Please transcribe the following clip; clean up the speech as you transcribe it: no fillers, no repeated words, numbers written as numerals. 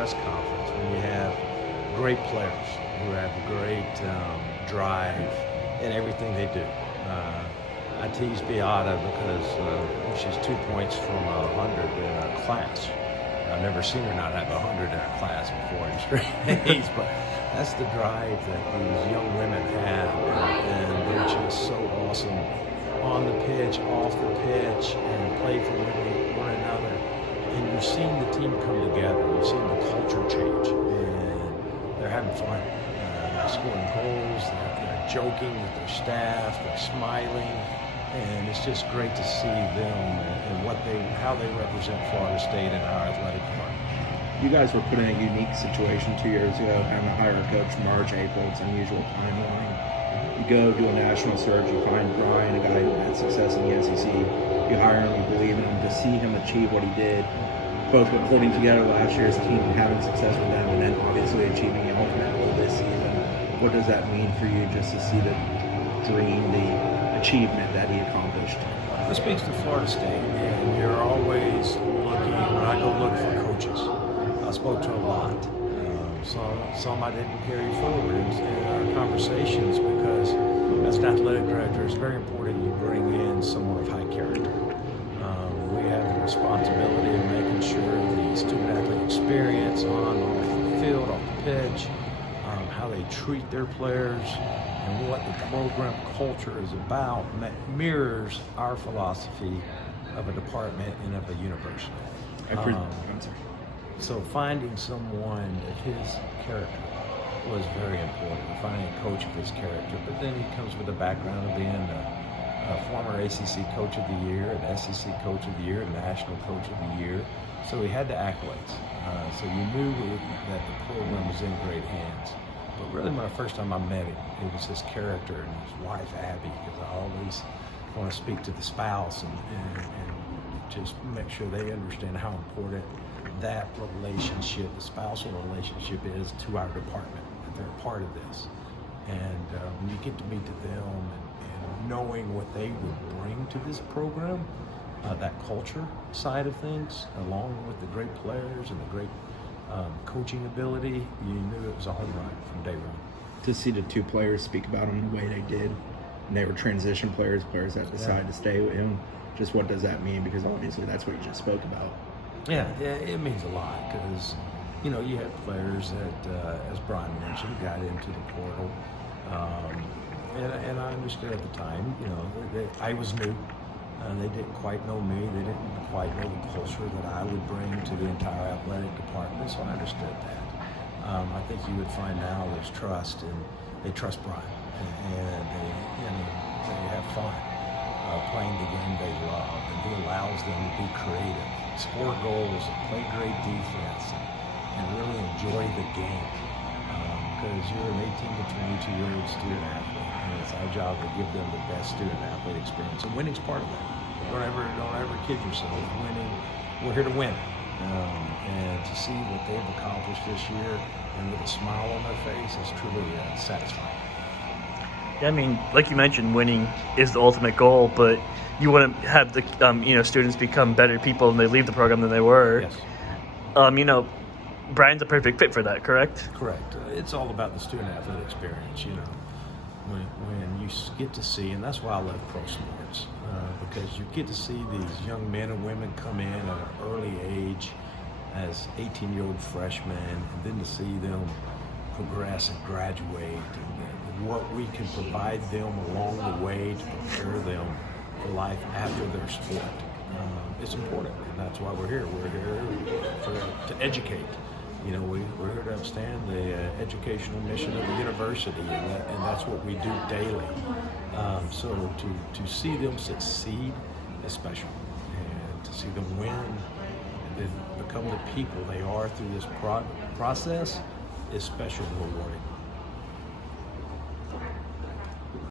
press conference when you have great players who have great drive in everything they do. I tease Beata because she's 2 points from 100 in a class. I've never seen her not have 100 in a class before in straight A's, but that's the drive that these young women have, and they're just so awesome on the pitch, off the pitch, and play for one another. And you've seen the team come together. You've seen the culture change, and they're having fun. They're scoring goals. They're joking with their staff. They're smiling, and it's just great to see them and how they represent Florida State and our athletic department. You guys were put in a unique situation 2 years ago, having to hire a coach March, April. It's unusual timeline. You go do a national search, you find Brian, a guy who had success in the SEC. You hire him, you believe in him. To see him achieve what he did, both with holding together last year's team and having success with them, and then obviously achieving the ultimate goal this season. What does that mean for you, just to see the dream, the achievement that he accomplished? It speaks to Florida State, and you're always looking. When I go look for coaches, I spoke to a lot. Some I didn't carry forward in our conversations because as an athletic director, it's very important you bring in someone of high character. We have the responsibility of making sure the student-athlete experience on, off the field, off the pitch, how they treat their players, and what the program culture is about mirrors our philosophy of a department and of a university. So finding someone of his character was very important, finding a coach of his character. But then he comes with a background of being a former ACC Coach of the Year, an SEC Coach of the Year, a National Coach of the Year. So he had the accolades. So you knew that the program was in great hands. But really, when the first time I met him, it was his character and his wife, Abby, because I always want to speak to the spouse and just make sure they understand how important that relationship, the spousal relationship, is to our department, that they're a part of this. And when you get to meet them and knowing what they would bring to this program, that culture side of things, along with the great players and the great coaching ability, you knew it was a home run from day one. To see the two players speak about him the way they did, and they were transition players that decided to stay with him, just what does that mean? Because obviously that's what you just spoke about. Yeah, it means a lot because, you had players that, as Brian mentioned, got into the portal. And I understood at the time, I was new. They didn't quite know me. They didn't quite know the culture that I would bring to the entire athletic department, so I understood that. I think you would find now there's trust, and they trust Brian, and they have fun playing the game they love, and he allows them to be creative, score goals, and play great defense, and really enjoy the game. Because you're an 18 to 22-year-old student athlete, and it's our job to give them the best student athlete experience. And winning's part of that. Don't ever kid yourself. Winning, we're here to win. And to see what they've accomplished this year, and with a smile on their face, is truly satisfying. Yeah, I mean, like you mentioned, winning is the ultimate goal, but you want to have the students become better people when they leave the program than they were. Yes. Brian's a perfect fit for that, correct? Correct. It's all about the student-athlete experience, when you get to see, and that's why I love pro sports, because you get to see these young men and women come in at an early age as 18-year-old freshmen, and then to see them progress and graduate, and what we can provide them along the way to prepare them for life after their sport. It's important, and that's why we're here. We're here to educate. We're here to upstand the educational mission of the university, and that's what we do daily. So to see them succeed is special, and to see them win and then become the people they are through this process is special and rewarding.